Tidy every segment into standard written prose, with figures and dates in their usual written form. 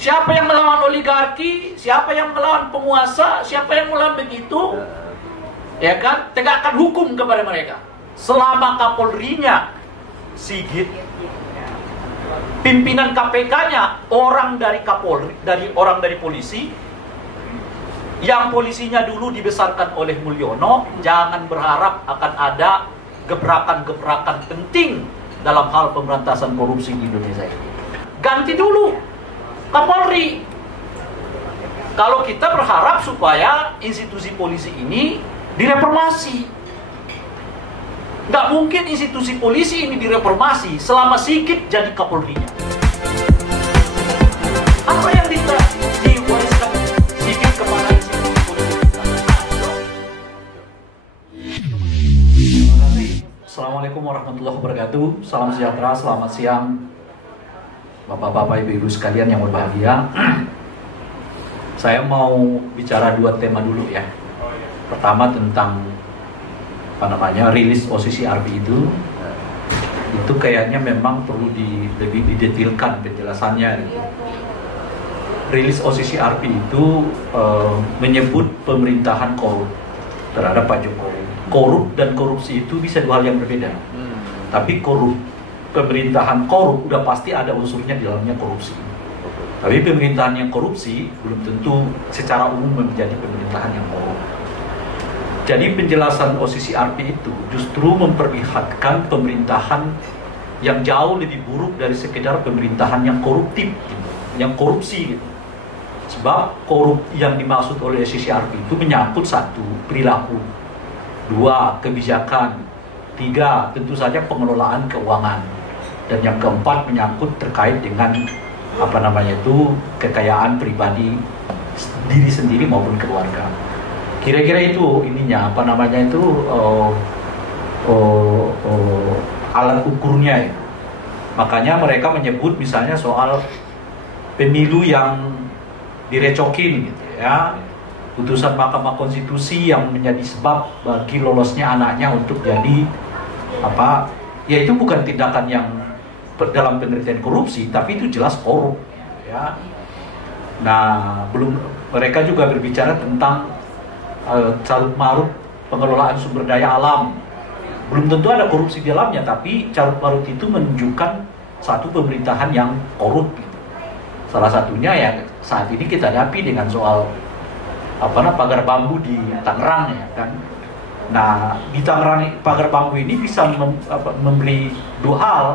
Siapa yang melawan oligarki, siapa yang melawan penguasa, siapa yang melawan begitu, ya kan, tegakkan hukum kepada mereka. Selama Kapolrinya Sigit, pimpinan KPK-nya orang dari Kapolri, orang dari polisi, yang polisinya dulu dibesarkan oleh Mulyono, jangan berharap akan ada gebrakan-gebrakan penting dalam hal pemberantasan korupsi di Indonesia ini. Ganti dulu Kapolri. Kalau kita berharap supaya institusi polisi ini direformasi. Nggak mungkin institusi polisi ini direformasi selama Sigit jadi Kapolrinya. Apa yang diwariskan Sigit kepada institusi polisi? Assalamualaikum warahmatullahi wabarakatuh. Salam sejahtera, selamat siang Bapak-bapak, Ibu-ibu sekalian yang berbahagia. Saya mau bicara dua tema dulu ya. Pertama tentang rilis OCCRP itu kayaknya memang perlu lebih didetilkan penjelasannya. Rilis OCCRP itu menyebut pemerintahan korup terhadap Pak Jokowi. Korup dan korupsi itu bisa dua hal yang berbeda. Tapi pemerintahan korup udah pasti ada unsurnya di dalamnya korupsi. Tapi pemerintahan yang korupsi belum tentu secara umum menjadi pemerintahan yang korup. Jadi penjelasan OCCRP itu justru memperlihatkan pemerintahan yang jauh lebih buruk dari sekedar pemerintahan yang koruptif, yang korupsi gitu. Sebab korup yang dimaksud oleh OCCRP itu menyangkut satu, perilaku, dua, kebijakan, tiga, tentu saja pengelolaan keuangan, dan yang keempat menyangkut terkait dengan kekayaan pribadi diri sendiri maupun keluarga. Kira-kira itu ininya alat ukurnya itu. Makanya mereka menyebut misalnya soal pemilu yang direcokin gitu ya, putusan Mahkamah Konstitusi yang menjadi sebab bagi lolosnya anaknya untuk jadi ya itu bukan tindakan yang dalam pengertian korupsi, tapi itu jelas korup gitu ya. Nah, mereka juga berbicara tentang carut marut pengelolaan sumber daya alam. Belum tentu ada korupsi di dalamnya, tapi carut marut itu menunjukkan satu pemerintahan yang korup gitu. Salah satunya ya saat ini kita hadapi dengan soal pagar bambu di Tangerang ya kan. Nah, di Tangerang pagar bambu ini bisa membeli dua hal.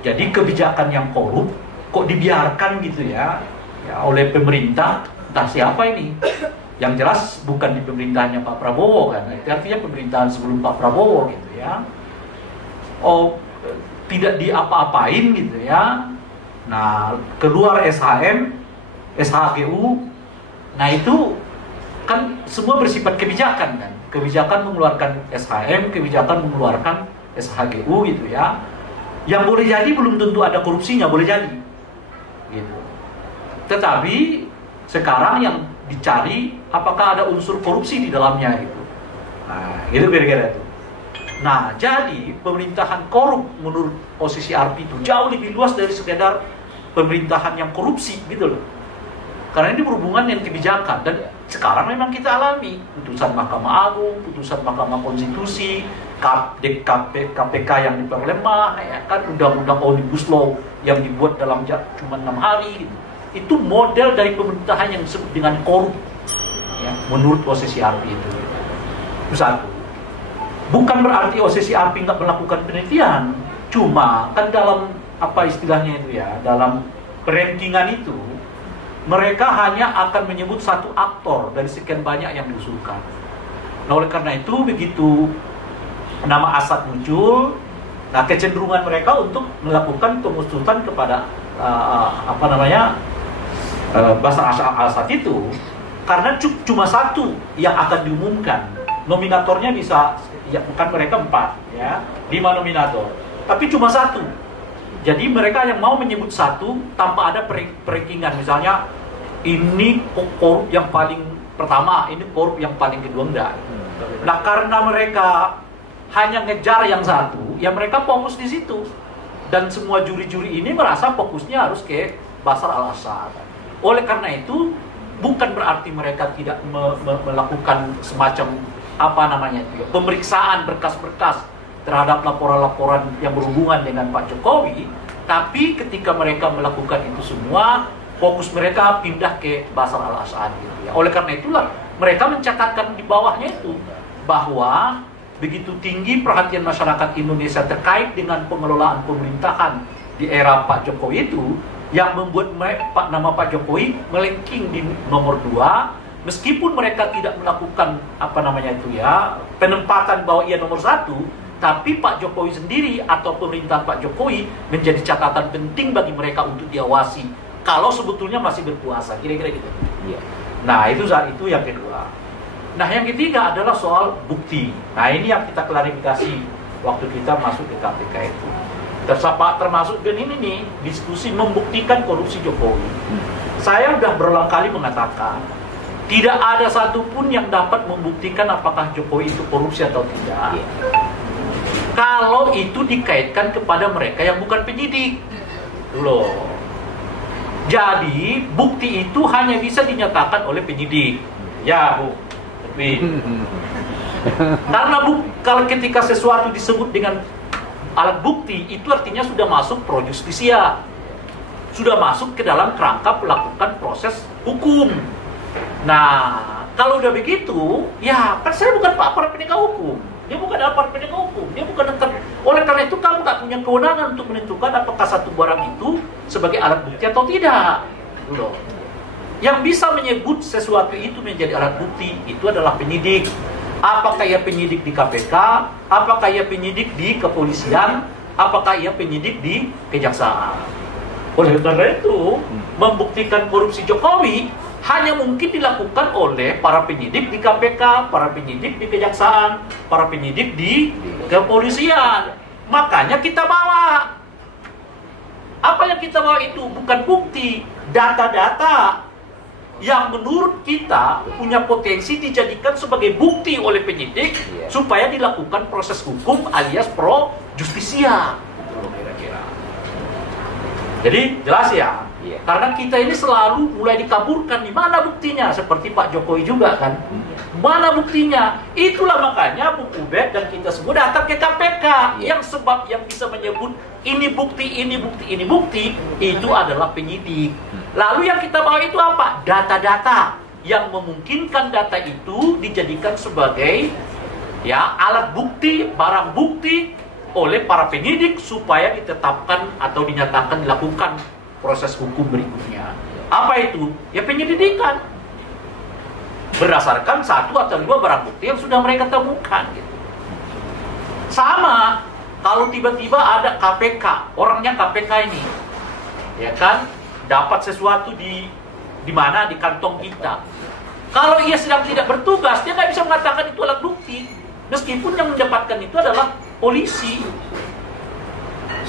Jadi kebijakan yang korup kok dibiarkan gitu ya oleh pemerintah, entah siapa ini. Yang jelas bukan di pemerintahannya Pak Prabowo kan, itu artinya pemerintahan sebelum Pak Prabowo gitu ya. Tidak diapa-apain gitu ya. Nah, keluar SHM, SHGU, nah itu kan semua bersifat kebijakan kan. Kebijakan mengeluarkan SHM, kebijakan mengeluarkan SHGU gitu ya. Yang boleh jadi belum tentu ada korupsinya, boleh jadi gitu. Tetapi sekarang yang dicari apakah ada unsur korupsi di dalamnya gitu. Nah, itu kira-kira itu. Nah, jadi pemerintahan korup menurut OCCRP itu jauh lebih luas dari sekedar pemerintahan yang korupsi gitu loh. Karena ini berhubungan dengan kebijakan, dan sekarang memang kita alami putusan Mahkamah Agung, putusan Mahkamah Konstitusi, KPK yang diperlemah, ya kan, undang-undang Omnibus Law yang dibuat dalam cuma 6 hari gitu. Itu model dari pemerintahan yang disebut dengan korup ya, menurut OCCRP itu. Itu satu. Bukan berarti OCCRP nggak melakukan penelitian, cuma kan dalam istilahnya itu ya, dalam rankingan itu mereka hanya akan menyebut satu aktor dari sekian banyak yang diusulkan. Nah, oleh karena itu begitu nama Asad muncul, nah kecenderungan mereka untuk melakukan pengusutan kepada Bashar al-Assad itu, karena cuma satu yang akan diumumkan. Nominatornya bisa, ya bukan mereka 4 ya, 5 nominator, tapi cuma satu. Jadi mereka yang mau menyebut satu tanpa ada perankingan, misalnya ini korup yang paling pertama, ini korup yang paling kedua, enggak. Nah, karena mereka hanya ngejar yang satu, ya mereka fokus di situ. Dan semua juri-juri ini merasa fokusnya harus ke Bashar al-Assad. Oleh karena itu, bukan berarti mereka tidak melakukan semacam apa namanya itu, pemeriksaan berkas-berkas terhadap laporan-laporan yang berhubungan dengan Pak Jokowi, tapi ketika mereka melakukan itu semua, fokus mereka pindah ke Bashar al-Assad gitu ya. Oleh karena itulah mereka mencatatkan di bawahnya itu bahwa begitu tinggi perhatian masyarakat Indonesia terkait dengan pengelolaan pemerintahan di era Pak Jokowi itu, yang membuat nama Pak Jokowi melengking di nomor 2, meskipun mereka tidak melakukan apa namanya itu ya, penempatan bahwa ia nomor 1, tapi Pak Jokowi sendiri atau pemerintahan Pak Jokowi menjadi catatan penting bagi mereka untuk diawasi kalau sebetulnya masih berkuasa, kira-kira gitu. Iya. Nah, itu saat itu yang kedua. Nah, yang ketiga adalah soal bukti. Nah, ini yang kita klarifikasi waktu kita masuk ke KPK itu. Termasuk dan ini nih, diskusi membuktikan korupsi Jokowi. Saya sudah berulang kali mengatakan, tidak ada satupun yang dapat membuktikan apakah Jokowi itu korupsi atau tidak. Kalau itu dikaitkan kepada mereka yang bukan penyidik. Loh. Jadi, bukti itu hanya bisa dinyatakan oleh penyidik. Ya, Bu. Karena kalau ketika sesuatu disebut dengan alat bukti, itu artinya sudah masuk pro justisia, sudah masuk ke dalam kerangka melakukan proses hukum. Nah, kalau udah begitu, ya kan saya bukan aparat penegak hukum, dia bukan aparat penegak hukum, dia bukan oleh karena itu kamu tak punya kewenangan untuk menentukan apakah satu barang itu sebagai alat bukti atau tidak. Loh. Yang bisa menyebut sesuatu itu menjadi alat bukti itu adalah penyidik. Apakah ia penyidik di KPK, apakah ia penyidik di kepolisian, apakah ia penyidik di kejaksaan. Oleh karena itu, membuktikan korupsi Jokowi hanya mungkin dilakukan oleh para penyidik di KPK, para penyidik di kejaksaan, para penyidik di kepolisian. Makanya kita bawa. Apa yang kita bawa itu bukan bukti, data-data yang menurut kita punya potensi dijadikan sebagai bukti oleh penyidik supaya dilakukan proses hukum alias pro justisia. Kira-kira. Jadi jelas ya, karena kita ini selalu mulai dikaburkan di mana buktinya, seperti Pak Jokowi juga kan. Mana buktinya? Itulah makanya Bung Ubed dan kita semua datang ke KPK. Yang sebab yang bisa menyebut ini bukti, ini bukti, ini bukti, itu adalah penyidik. Lalu yang kita bawa itu apa? Data-data yang memungkinkan data itu dijadikan sebagai ya alat bukti, barang bukti oleh para penyidik supaya ditetapkan atau dinyatakan dilakukan proses hukum berikutnya. Apa itu? Ya penyelidikan. Berdasarkan satu atau dua barang bukti yang sudah mereka temukan. Gitu. Sama kalau tiba-tiba ada KPK, orangnya KPK ini, ya kan? Dapat sesuatu di mana di kantong kita. Kalau ia sedang tidak bertugas, dia nggak bisa mengatakan itu alat bukti, meskipun yang mendapatkan itu adalah polisi.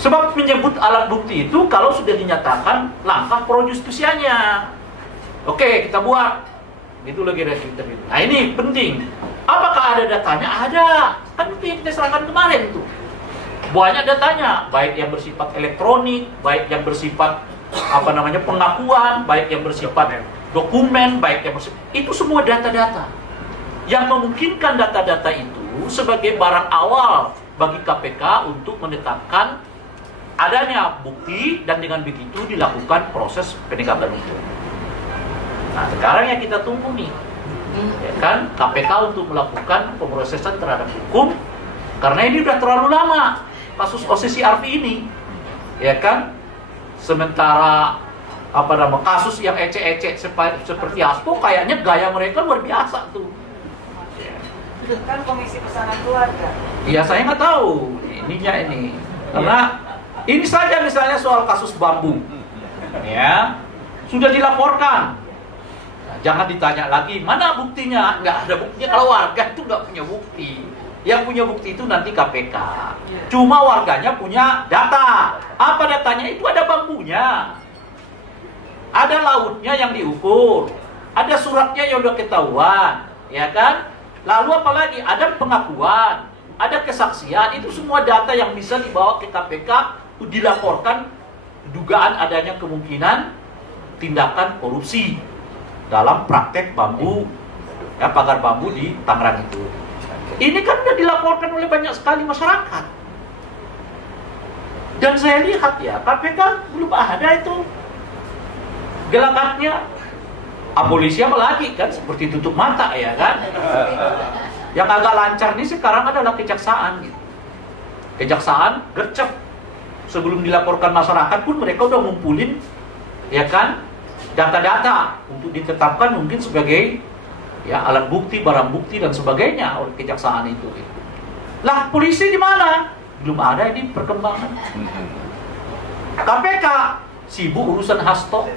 Sebab menyebut alat bukti itu kalau sudah dinyatakan langkah pro justisianya. Oke, kita buat. Itu lagi kita. Nah ini penting. Apakah ada datanya? Ada. Kan itu yang kita serahkan kemarin tuh. Banyak datanya, baik yang bersifat elektronik, baik yang bersifat pengakuan, baik yang bersifat dokumen, baik yang bersifat, itu semua data-data yang memungkinkan data-data itu sebagai barang awal bagi KPK untuk menetapkan adanya bukti dan dengan begitu dilakukan proses penegakan hukum. Nah sekarang yang kita tunggu nih, ya kan, KPK untuk melakukan pemrosesan terhadap hukum karena ini udah terlalu lama kasus OCC Arfi ini, ya kan. Sementara kasus yang ecek-ecek seperti Aspo kayaknya gaya mereka luar biasa tuh. Kan Komisi Pesanan Keluarga. Iya saya nggak tahu ininya ini. Karena ini saja misalnya soal kasus bambu, ya sudah dilaporkan. Nah, jangan ditanya lagi mana buktinya, nggak ada buktinya. Kalau warga itu nggak punya bukti. Yang punya bukti itu nanti KPK. Cuma warganya punya data. Apa datanya? Itu ada bambunya. Ada lautnya yang diukur. Ada suratnya yang udah ketahuan. Ya kan? Lalu apalagi? Ada pengakuan. Ada kesaksian. Itu semua data yang bisa dibawa ke KPK. Dilaporkan dugaan adanya kemungkinan tindakan korupsi dalam praktek bambu, ya, pagar bambu di Tangerang itu. Ini kan sudah dilaporkan oleh banyak sekali masyarakat. Dan saya lihat ya, KPK belum ada itu gelagatnya. Polisi apalagi kan seperti tutup mata ya kan. Yang agak lancar nih sekarang adalah kejaksaan gitu. Kejaksaan gercep. Sebelum dilaporkan masyarakat pun mereka udah ngumpulin ya kan data-data untuk ditetapkan mungkin sebagai ya alat bukti, barang bukti dan sebagainya oleh kejaksaan itu. Lah polisi di mana? Belum ada ini perkembangan. KPK sibuk urusan hasto.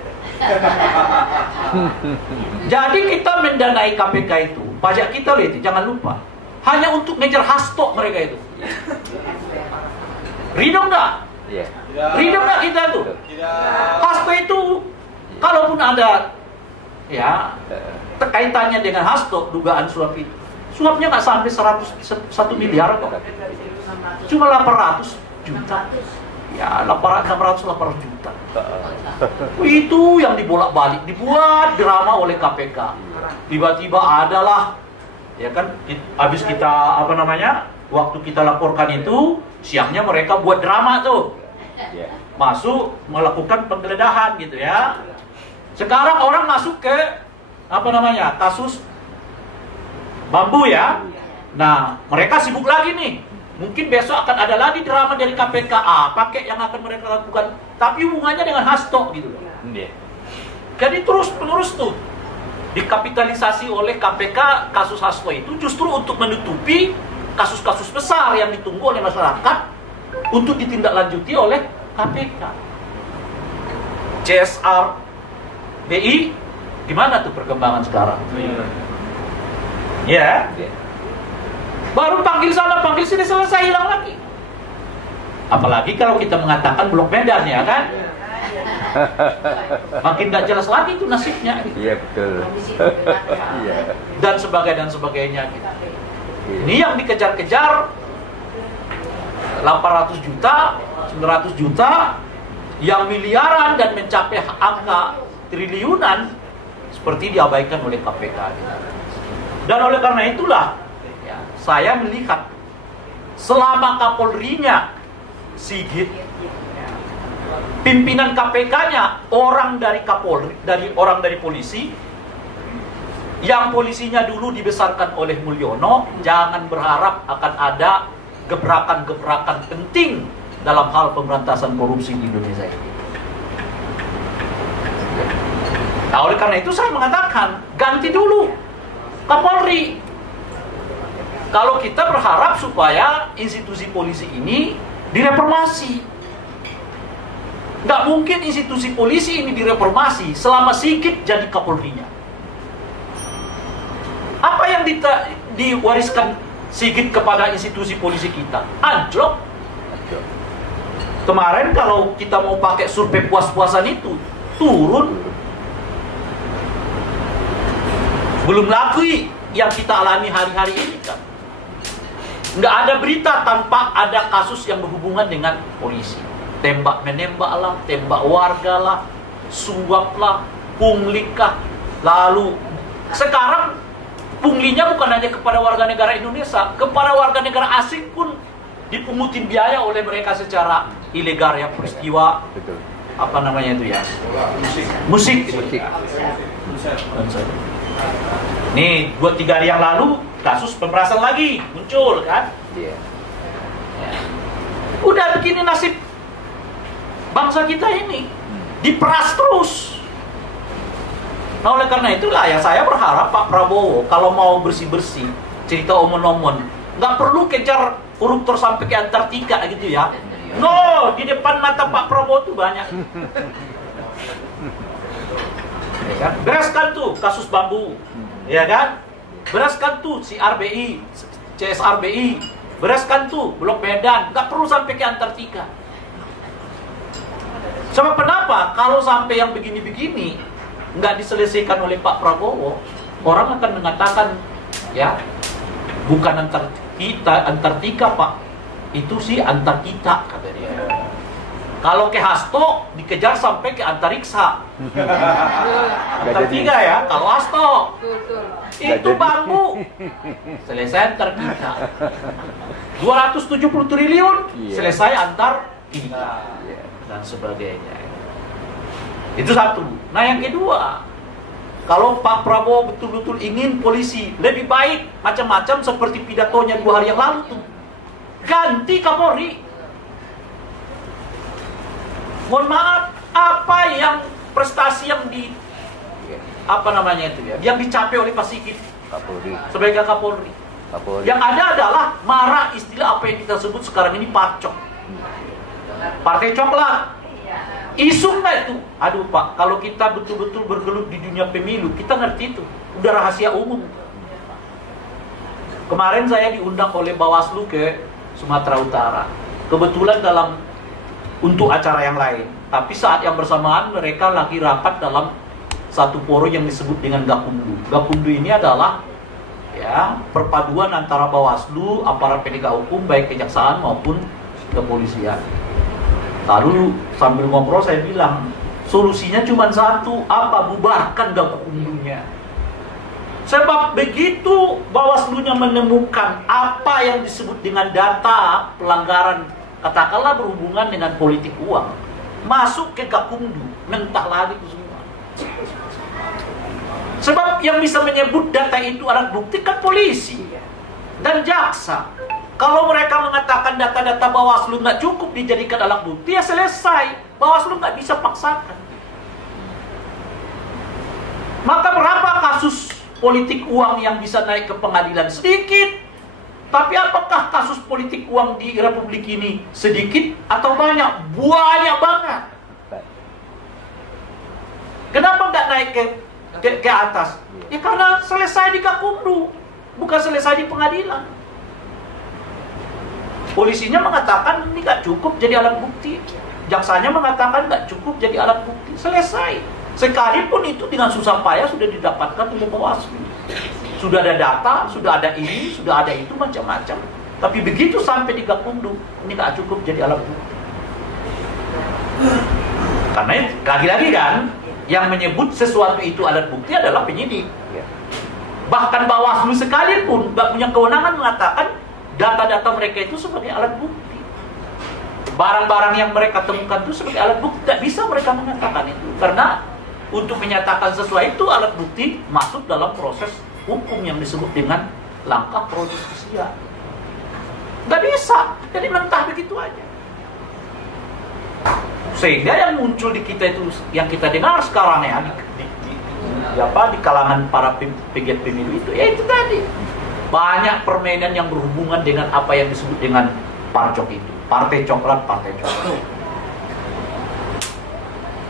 Jadi kita mendanai KPK itu, pajak kita lihat, jangan lupa, hanya untuk ngejar hasto mereka itu. Ridho nggak? Ridho nggak kita tuh? Hasto itu, kalaupun ada ya kaitannya dengan hasto, dugaan suap itu, suapnya nggak sampai 1 miliar kok, cuma 800 juta. Ya, 600 juta. Itu yang dibolak-balik, dibuat drama oleh KPK. Tiba-tiba adalah, ya kan, habis kita waktu kita laporkan itu, siangnya mereka buat drama tuh, masuk melakukan penggeledahan gitu ya. Sekarang orang masuk ke kasus bambu ya. Nah, mereka sibuk lagi nih. Mungkin besok akan ada lagi drama dari KPK, pakai yang akan mereka lakukan, tapi hubungannya dengan hasto gitu loh. Jadi terus-menerus tuh dikapitalisasi oleh KPK kasus hasto itu justru untuk menutupi kasus-kasus besar yang ditunggu oleh masyarakat untuk ditindaklanjuti oleh KPK. CSR BI gimana tuh perkembangan sekarang? Ya. Baru panggil sana, panggil sini, selesai, hilang lagi. Apalagi kalau kita mengatakan Blok Medan ya kan? Makin gak jelas lagi itu nasibnya. Iya betul. Dan sebagainya. Ini yang dikejar-kejar 800 juta, 900 juta, yang miliaran dan mencapai angka triliunan seperti diabaikan oleh KPK. Dan oleh karena itulah saya melihat selama Kapolrinya Sigit, pimpinan KPK-nya orang dari Kapolri, orang dari polisi, yang polisinya dulu dibesarkan oleh Mulyono, jangan berharap akan ada gebrakan-gebrakan penting dalam hal pemberantasan korupsi di Indonesia ini. Nah, oleh karena itu saya mengatakan ganti dulu Kapolri. Kalau kita berharap supaya institusi polisi ini direformasi. Nggak mungkin institusi polisi ini direformasi selama Sigit jadi Kapolrinya. Apa yang diwariskan Sigit kepada institusi polisi kita? Anjlok. Kemarin kalau kita mau pakai survei puas-puasan itu, turun. Belum lagi yang kita alami hari-hari ini kan. Nggak ada berita tanpa ada kasus yang berhubungan dengan polisi. Tembak-menembak lah, tembak warga lah, suap lah, pungli kah. Lalu sekarang punglinya bukan hanya kepada warga negara Indonesia, kepada warga negara asing pun dipungutin biaya oleh mereka secara ilegal ya, peristiwa itu ya, musik. Nih 2-3 hari yang lalu kasus pemerasan lagi muncul kan? Udah begini nasib bangsa kita ini, diperas terus. Nah oleh karena itulah ya saya berharap Pak Prabowo kalau mau bersih-bersih cerita omon-omon, nggak perlu kejar koruptor sampai ke Antartika gitu ya. No, di depan mata Pak Prabowo tuh banyak. Ya kan? Bereskan tuh kasus bambu, ya kan? Bereskan tuh si RBI, CSRBI, bereskan tuh Blok Medan, nggak perlu sampai ke Antartika. Sebab kenapa? Kalau sampai yang begini-begini nggak diselesaikan oleh Pak Prabowo, orang akan mengatakan, ya, bukan Antartika Pak, itu sih antar kita, kata dia. Kalau ke Hasto dikejar sampai ke antariksa. Antartiga ya, kalau Hasto. Itu bambu. Selesai Antartika. 270 triliun selesai Antartika dan sebagainya. Itu satu. Nah yang kedua, kalau Pak Prabowo betul-betul ingin polisi lebih baik macam-macam seperti pidatonya 2 hari yang lalu tuh, ganti Kapolri. Mohon maaf, apa yang prestasi yang yang dicapai oleh Pak Sigit Kapolri sebagai Kapolri? Yang ada adalah marah, istilah apa yang kita sebut sekarang ini pacok, partai coklat. Isu nggak itu? Aduh Pak, kalau kita betul-betul bergelut di dunia pemilu, kita ngerti itu, udah rahasia umum. Kemarin saya diundang oleh Bawaslu ke Sumatera Utara, kebetulan untuk acara yang lain. Tapi saat yang bersamaan mereka lagi rapat dalam satu forum yang disebut dengan Gakumdu. Gakumdu ini adalah perpaduan antara Bawaslu, aparat penegak hukum, baik kejaksaan maupun kepolisian. Lalu sambil ngobrol saya bilang, solusinya cuma satu, apa? Bubarkan Gakumdunya. Sebab begitu Bawaslunya menemukan apa yang disebut dengan data pelanggaran, katakanlah berhubungan dengan politik uang, masuk ke Gakumdu, mentah lagi itu semua. Sebab yang bisa menyebut data itu alat bukti kan polisi dan jaksa. Kalau mereka mengatakan data-data Bawaslu nggak cukup dijadikan alat bukti, ya selesai. Bawaslu nggak bisa paksakan. Maka berapa kasus politik uang yang bisa naik ke pengadilan? Sedikit. Tapi apakah kasus politik uang di Republik ini sedikit atau banyak? Banyak banget. Kenapa nggak naik ke atas? Ya karena selesai di Gakumdu, bukan selesai di pengadilan. Polisinya mengatakan ini nggak cukup jadi alat bukti, jaksanya mengatakan nggak cukup jadi alat bukti. Selesai. Sekalipun itu dengan susah payah sudah didapatkan oleh Bawaslu. Sudah ada data, sudah ada ini, sudah ada itu, macam-macam. Tapi begitu sampai di Gakumdu, ini nggak cukup jadi alat bukti. Karena lagi-lagi kan, yang menyebut sesuatu itu alat bukti adalah penyidik. Bahkan Bawaslu sekalipun nggak punya kewenangan mengatakan data-data mereka itu sebagai alat bukti. Barang-barang yang mereka temukan itu sebagai alat bukti, tidak bisa mereka mengatakan itu. Karena untuk menyatakan sesuatu itu alat bukti masuk dalam proses hukum yang disebut dengan langkah pro justisia. Nggak bisa, jadi mentah begitu aja. Sehingga yang muncul di kita itu, yang kita dengar sekarang ya, di kalangan para pegiat pemilu itu, ya itu tadi. Banyak permainan yang berhubungan dengan apa yang disebut dengan parcok itu. Partai coklat, partai coklat.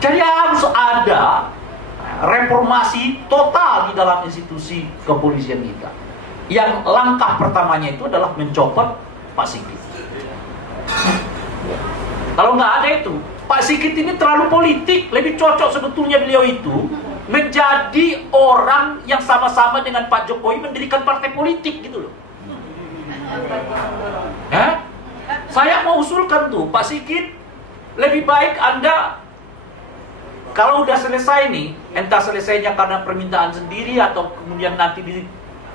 Jadi harus ada reformasi total di dalam institusi kepolisian kita. Yang langkah pertamanya itu adalah mencopot Pak Sigit. Kalau nggak ada itu, Pak Sigit ini terlalu politik. Lebih cocok sebetulnya beliau itu menjadi orang yang sama-sama dengan Pak Jokowi mendirikan partai politik gitu loh. Saya mau usulkan tuh, Pak Sigit, lebih baik Anda kalau udah selesai nih, entah selesainya karena permintaan sendiri atau kemudian nanti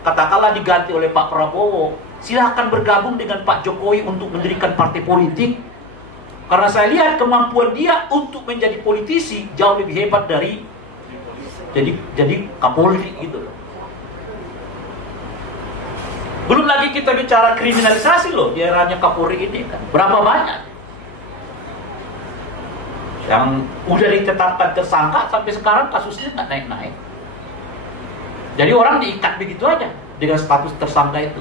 katakanlah diganti oleh Pak Prabowo, silahkan bergabung dengan Pak Jokowi untuk mendirikan partai politik. Karena saya lihat kemampuan dia untuk menjadi politisi jauh lebih hebat dari jadi Kapolri gitu loh. Belum lagi kita bicara kriminalisasi loh di eranya Kapolri ini kan. Berapa banyak yang udah ditetapkan tersangka sampai sekarang kasusnya nggak naik-naik. Jadi orang diikat begitu aja dengan status tersangka itu.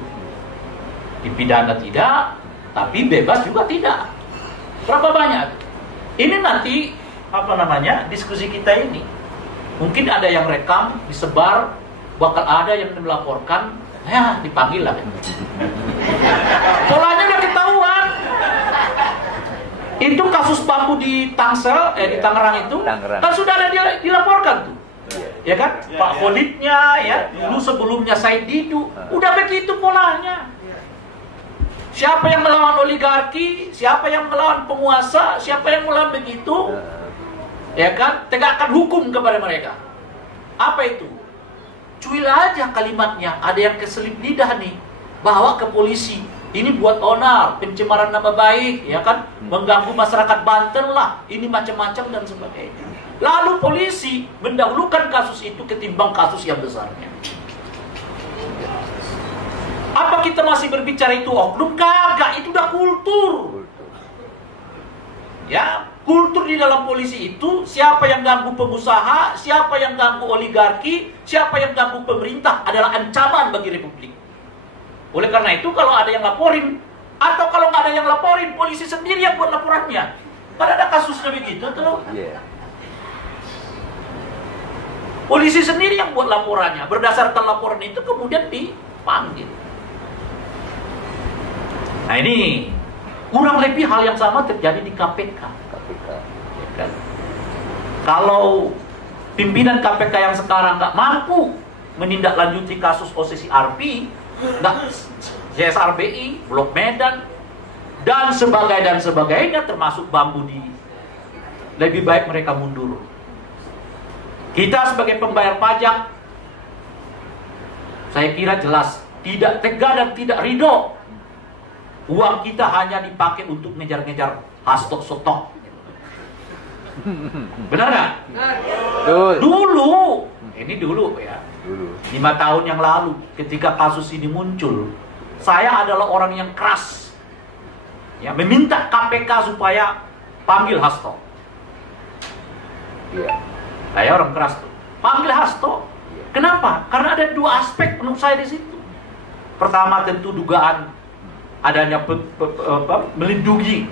Dipidana tidak, tapi bebas juga tidak. Berapa banyak? Ini nanti diskusi kita ini. Mungkin ada yang rekam, disebar, bakal ada yang melaporkan, ya dipanggil lah. Polanya udah ketahuan. Itu kasus bambu di Tangsel, di Tangerang itu, kan sudah ada dilaporkan tuh. Ya kan? Pak Khalidnya, ya, dulu sebelumnya Said Didu, udah begitu polanya. Siapa yang melawan oligarki, siapa yang melawan penguasa, siapa yang melawan begitu, ya kan, tegakkan hukum kepada mereka. Apa itu? Cuil aja kalimatnya. Ada yang keselip lidah nih, bawa ke polisi. Ini buat onar, pencemaran nama baik, ya kan, mengganggu masyarakat Banten lah, ini macam-macam dan sebagainya. Lalu polisi mendahulukan kasus itu ketimbang kasus yang besarnya. Apa kita masih berbicara itu oknum? Kagak, itu udah kultur. Ya, kultur di dalam polisi itu, siapa yang ganggu pengusaha, siapa yang ganggu oligarki, siapa yang ganggu pemerintah adalah ancaman bagi republik. Oleh karena itu kalau ada yang laporin, atau kalau nggak ada yang laporin, polisi sendiri yang buat laporannya. Kan ada kasusnya begitu tuh. Polisi sendiri yang buat laporannya. Berdasarkan laporan itu kemudian dipanggil. Nah ini kurang lebih hal yang sama terjadi di KPK. Ya kan? Kalau pimpinan KPK yang sekarang nggak mampu menindaklanjuti kasus OCC RP, nggak CSRBI, Blok Medan, dan sebagainya termasuk Bambu di, lebih baik mereka mundur. Kita sebagai pembayar pajak, saya kira jelas tidak tega dan tidak ridho uang kita hanya dipakai untuk ngejar-ngejar hastok sotok. Benar nggak? Dulu, ini dulu ya, 5 tahun yang lalu ketika kasus ini muncul, saya adalah orang yang keras, ya, meminta KPK supaya panggil Hasto. Saya orang keras tuh, panggil Hasto. Kenapa? Karena ada 2 aspek menurut saya di situ. Pertama tentu dugaan adanya melindungi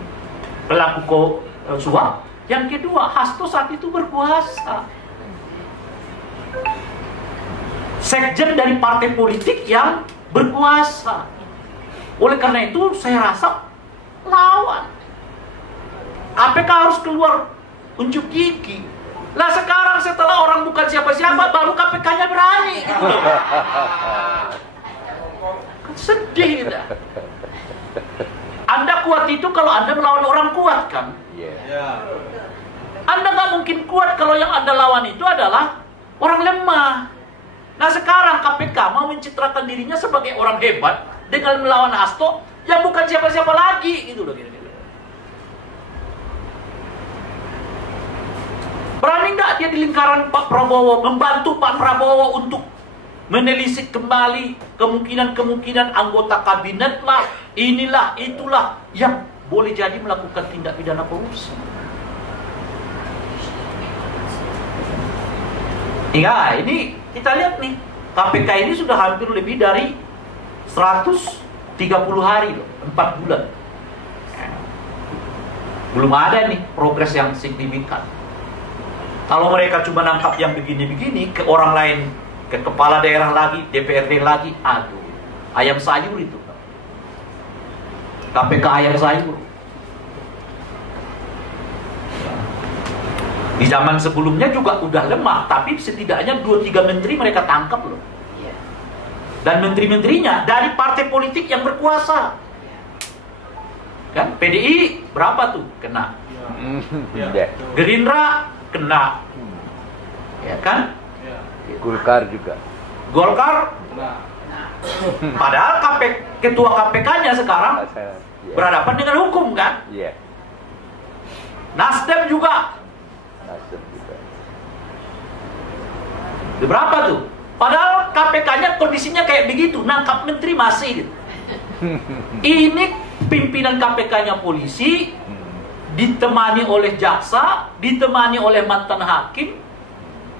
pelaku suap. Yang kedua, Hasto saat itu berkuasa, sekjen dari partai politik yang berkuasa. Oleh karena itu saya rasa lawan. KPK harus keluar unjuk gigi. Lah sekarang setelah orang bukan siapa-siapa baru KPK-nya berani. Sedih kita. Anda kuat itu kalau Anda melawan orang kuat kan? Anda nggak mungkin kuat kalau yang Anda lawan itu adalah orang lemah. Nah sekarang KPK mau mencitrakan dirinya sebagai orang hebat dengan melawan Hasto yang bukan siapa-siapa lagi, gitu loh kira-kira. Berani nggak dia di lingkaran Pak Prabowo membantu Pak Prabowo untuk menelisik kembali kemungkinan-kemungkinan anggota kabinet lah, inilah, itulah yang boleh jadi melakukan tindak pidana korupsi. Ya, ini kita lihat nih, KPK ini sudah hampir lebih dari 130 hari loh, 4 bulan. Belum ada nih progres yang signifikan. Kalau mereka cuma nangkap yang begini-begini, ke orang lain, ke kepala daerah lagi, DPRD lagi, aduh, ayam sayur itu. KPK ayam sayur. Di zaman sebelumnya juga udah lemah, tapi setidaknya 2-3 menteri mereka tangkap loh. Dan menteri-menterinya dari partai politik yang berkuasa. Kan PDI berapa tuh? Kena. Gerindra kena. Ya kan? Golkar juga. Golkar. Padahal ketua KPK-nya sekarang berhadapan dengan hukum kan? Nasdem juga. Berapa tuh? Padahal KPK-nya kondisinya kayak begitu, nangkap menteri masih gitu. Ini pimpinan KPK-nya polisi, ditemani oleh jaksa, ditemani oleh mantan hakim.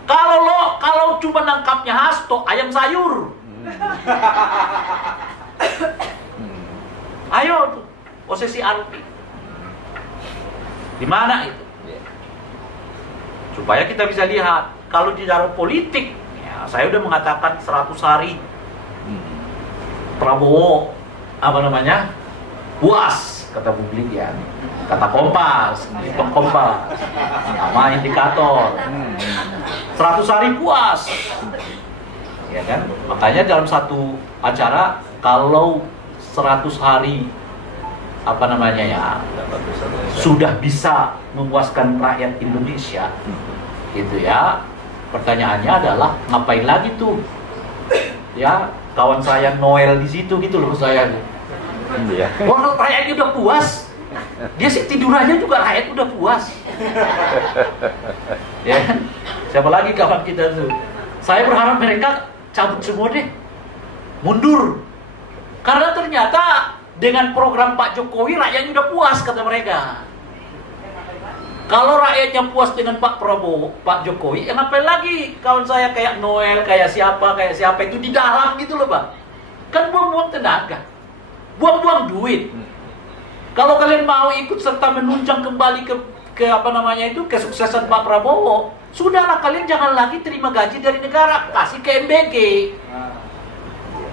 Kalau cuma nangkapnya Hasto, ayam sayur. Ayo tuh, posisi anti. Di mana itu? Supaya kita bisa lihat, kalau di dalam politik, ya, saya udah mengatakan 100 hari Prabowo, puas, kata publik ya, kata Kompas, sama indikator, 100 hari puas, ya kan? Makanya dalam satu acara, kalau 100 hari apa namanya ya, sudah bisa memuaskan rakyat Indonesia, gitu ya. Pertanyaannya adalah ngapain lagi tuh, ya kawan saya Noel di situ gitu loh saya. Iya. Orang rakyatnya udah puas, dia sih tidur aja juga rakyat udah puas. Ya, siapa lagi kawan kita tuh? Saya berharap mereka cabut semua deh, mundur, karena ternyata dengan program Pak Jokowi rakyatnya udah puas kata mereka. Kalau rakyatnya puas dengan Pak Prabowo, Pak Jokowi, ngapain lagi kawan saya kayak Noel, kayak siapa itu di dalam gitu loh, Pak. Kan buang-buang tenaga, buang-buang duit. Kalau kalian mau ikut serta menunjang kembali ke apa namanya itu kesuksesan Pak Prabowo, sudahlah kalian jangan lagi terima gaji dari negara, kasih ke MBG.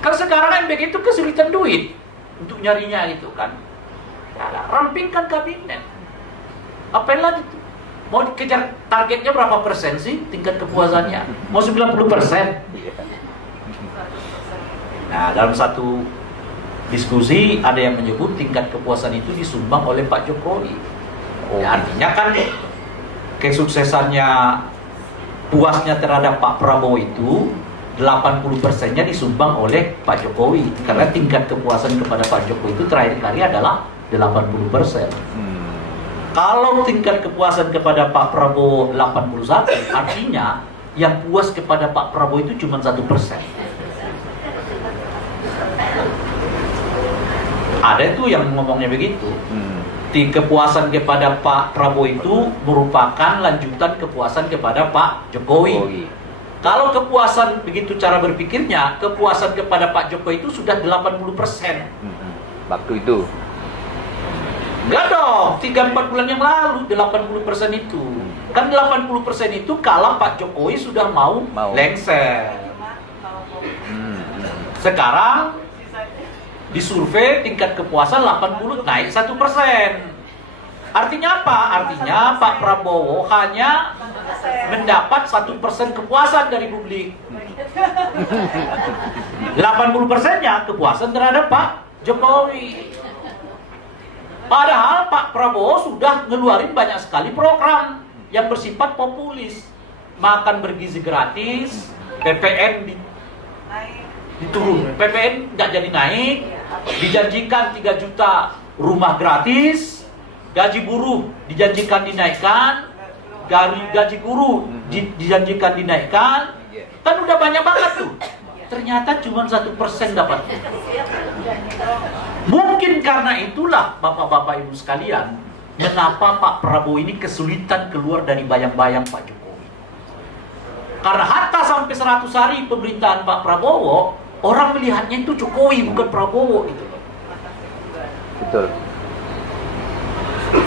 Kalau sekarang MBG itu kesulitan duit untuk nyarinya itu kan. Ya, rampingkan kabinet. Apain lagi tuh? Mau dikejar targetnya berapa persen sih tingkat kepuasannya? Mau 90%? Nah, dalam satu diskusi ada yang menyebut tingkat kepuasan itu disumbang oleh Pak Jokowi. Ya, artinya kan kesuksesannya, puasnya terhadap Pak Prabowo itu 80%-nya disumbang oleh Pak Jokowi. Karena tingkat kepuasan kepada Pak Jokowi itu terakhir kali adalah 80%. Kalau tingkat kepuasan kepada Pak Prabowo 81, artinya yang puas kepada Pak Prabowo itu cuma 1%. Ada itu yang ngomongnya begitu. Kepuasan kepada Pak Prabowo itu merupakan lanjutan kepuasan kepada Pak Jokowi. Kalau kepuasan begitu cara berpikirnya, kepuasan kepada Pak Jokowi itu sudah 80%. Waktu itu. Enggak dong, 3-4 bulan yang lalu 80% itu. Kan 80% itu kalau Pak Jokowi sudah mau lengser. Sekarang disurvei tingkat kepuasan 80 naik 1%. Artinya apa? Artinya Pak Prabowo hanya mendapat 1% kepuasan dari publik. 80%-nya kepuasan terhadap Pak Jokowi. Padahal Pak Prabowo sudah ngeluarin banyak sekali program yang bersifat populis. Makan bergizi gratis, PPN diturun, PPN nggak jadi naik, dijanjikan 3 juta rumah gratis, gaji buruh dijanjikan dinaikkan, gaji guru dijanjikan dinaikkan, kan udah banyak banget tuh. Ternyata cuma 1% dapat. Mungkin karena itulah bapak-bapak ibu sekalian, mengapa Pak Prabowo ini kesulitan keluar dari bayang-bayang Pak Jokowi. Karena hatta sampai 100 hari pemerintahan Pak Prabowo, orang melihatnya itu Jokowi bukan Prabowo gitu. Betul.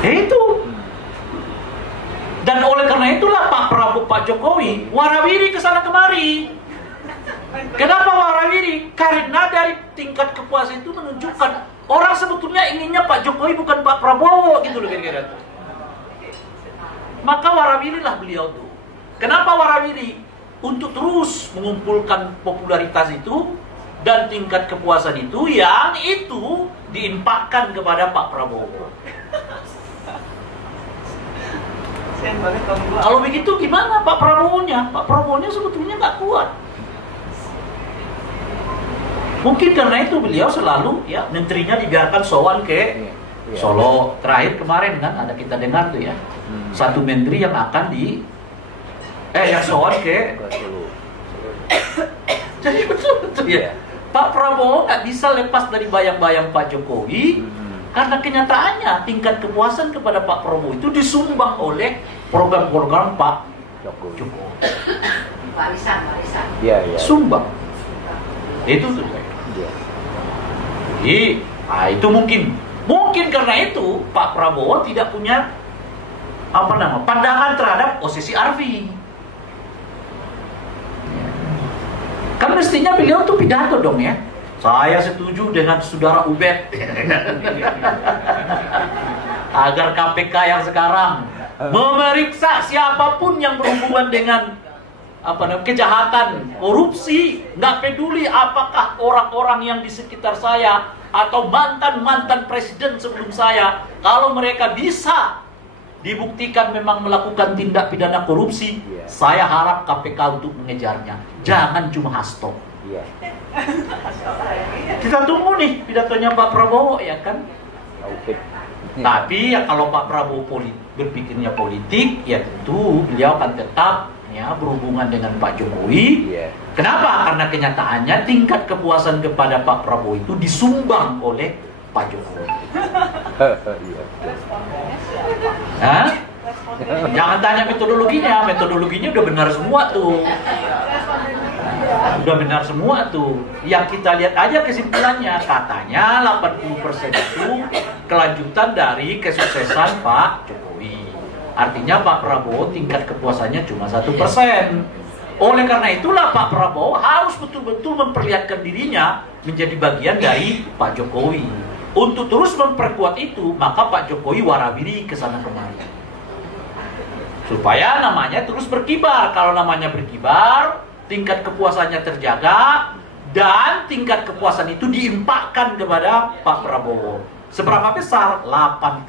Itu. Dan oleh karena itulah Pak Prabowo, Pak Jokowi warawiri kesana kemari. Kenapa warawiri? Karena dari tingkat kepuasan itu menunjukkan orang sebetulnya inginnya Pak Jokowi bukan Pak Prabowo gitu loh kira-kira. Maka warawirilah beliau tuh. Kenapa warawiri? Untuk terus mengumpulkan popularitas itu dan tingkat kepuasan itu yang itu diimpakkan kepada Pak Prabowo. Kalau begitu gimana Pak Prabowo-nya? Pak Prabowo-nya sebetulnya nggak kuat. Mungkin karena itu beliau selalu ya menterinya dibiarkan sowan ke Solo. Terakhir kemarin kan ada kita dengar tuh ya. Satu menteri yang akan yang sowan ke Jadi betul ya. Pak Prabowo nggak bisa lepas dari bayang-bayang Pak Jokowi karena kenyataannya tingkat kepuasan kepada Pak Prabowo itu disumbang oleh program-program Pak Jokowi. Warisan. Iya. Sumbang. Itu tuh. Jadi, itu mungkin karena itu Pak Prabowo tidak punya pandangan terhadap posisi Arfi. Kan mestinya beliau tuh pidato dong ya. Saya setuju dengan saudara Ubed agar KPK yang sekarang memeriksa siapapun yang berhubungan dengan kejahatan, korupsi, nggak peduli apakah orang-orang yang di sekitar saya atau mantan-mantan presiden sebelum saya, kalau mereka bisa dibuktikan memang melakukan tindak pidana korupsi, saya harap KPK untuk mengejarnya. Jangan cuma Hasto. Iya. Kita tunggu nih pidatonya Pak Prabowo, ya kan? Oke. Tapi ya kalau Pak Prabowo berpikirnya politik, ya tentu beliau akan tetap ya berhubungan dengan Pak Jokowi. Iya. Kenapa? Karena kenyataannya tingkat kepuasan kepada Pak Prabowo itu disumbang oleh Pak Jokowi. Iya. Hah? Jangan tanya metodologinya udah benar semua tuh. Udah benar semua tuh. Yang kita lihat aja kesimpulannya, katanya 80% itu kelanjutan dari kesuksesan Pak Jokowi. Artinya Pak Prabowo tingkat kepuasannya cuma 1%. Oleh karena itulah Pak Prabowo harus betul-betul memperlihatkan dirinya menjadi bagian dari Pak Jokowi. Untuk terus memperkuat itu, maka Pak Jokowi warawiri ke sana kemari. Supaya namanya terus berkibar. Kalau namanya berkibar, tingkat kepuasannya terjaga, dan tingkat kepuasan itu diimpakkan kepada Pak Prabowo. Seberapa besar? 80%.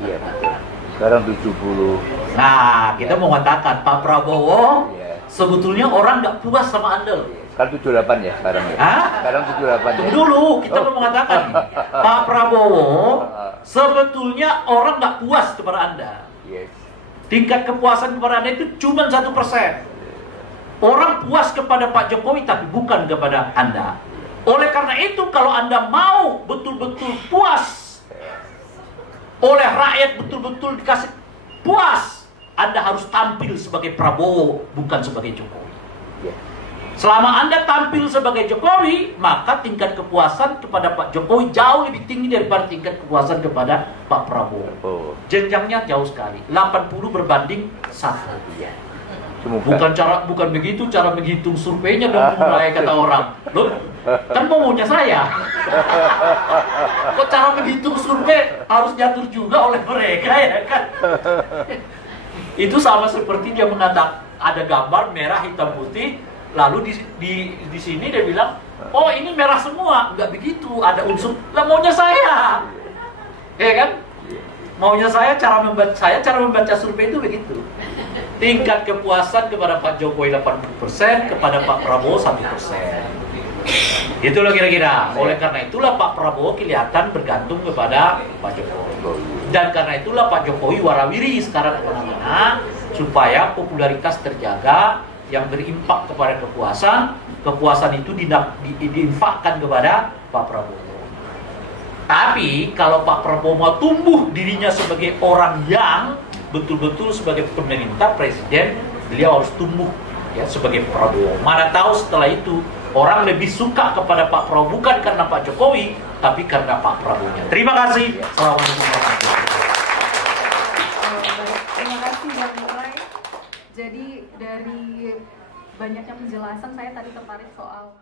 Iya, betul. Sekarang 70. Nah, kita mau mengatakan Pak Prabowo sebetulnya orang nggak puas sama Anda. Kan 78 ya sekarang ya? Hah? Sekarang 78 Tunggu ya? dulu, kita mau mengatakan Pak Prabowo sebetulnya orang nggak puas kepada Anda. Yes. Tingkat kepuasan kepada Anda itu cuma 1%. Orang puas kepada Pak Jokowi tapi bukan kepada Anda. Oleh karena itu kalau Anda mau betul-betul puas oleh rakyat, betul-betul dikasih puas, Anda harus tampil sebagai Prabowo, bukan sebagai Jokowi. Yeah. Selama Anda tampil sebagai Jokowi, maka tingkat kepuasan kepada Pak Jokowi jauh lebih tinggi daripada tingkat kepuasan kepada Pak Prabowo. Oh. Jenjangnya jauh sekali, 80 berbanding 1. Iya. Bukan begitu cara menghitung surveinya dong, mulai kata orang. Loh, kan maunya saya. Kok cara menghitung survei harus diatur juga oleh mereka, ya kan? Itu sama seperti dia mengatakan ada gambar merah hitam putih, lalu di sini dia bilang, oh ini merah semua. Enggak begitu, ada unsur. Lah maunya saya, ya kan? Maunya saya, cara membaca survei itu begitu. Tingkat kepuasan kepada Pak Jokowi 80%, kepada Pak Prabowo 1%. Itulah kira-kira. Oleh karena itulah Pak Prabowo kelihatan bergantung kepada Pak Jokowi. Dan karena itulah Pak Jokowi warawiri sekarang kemana-mana supaya popularitas terjaga, yang berimpak kepada kepuasan itu diinfakkan kepada Pak Prabowo. Tapi kalau Pak Prabowo mau tumbuh dirinya sebagai orang yang betul-betul sebagai pemerintah presiden, beliau harus tumbuh ya sebagai Prabowo. Mana tahu setelah itu orang lebih suka kepada Pak Prabowo bukan karena Pak Jokowi, tapi karena Pak Prabowo-nya. Terima kasih. Assalamualaikum warahmatullahi wabarakatuh. Terima kasih Bang Ray. Jadi dari banyaknya penjelasan saya tadi tertarik soal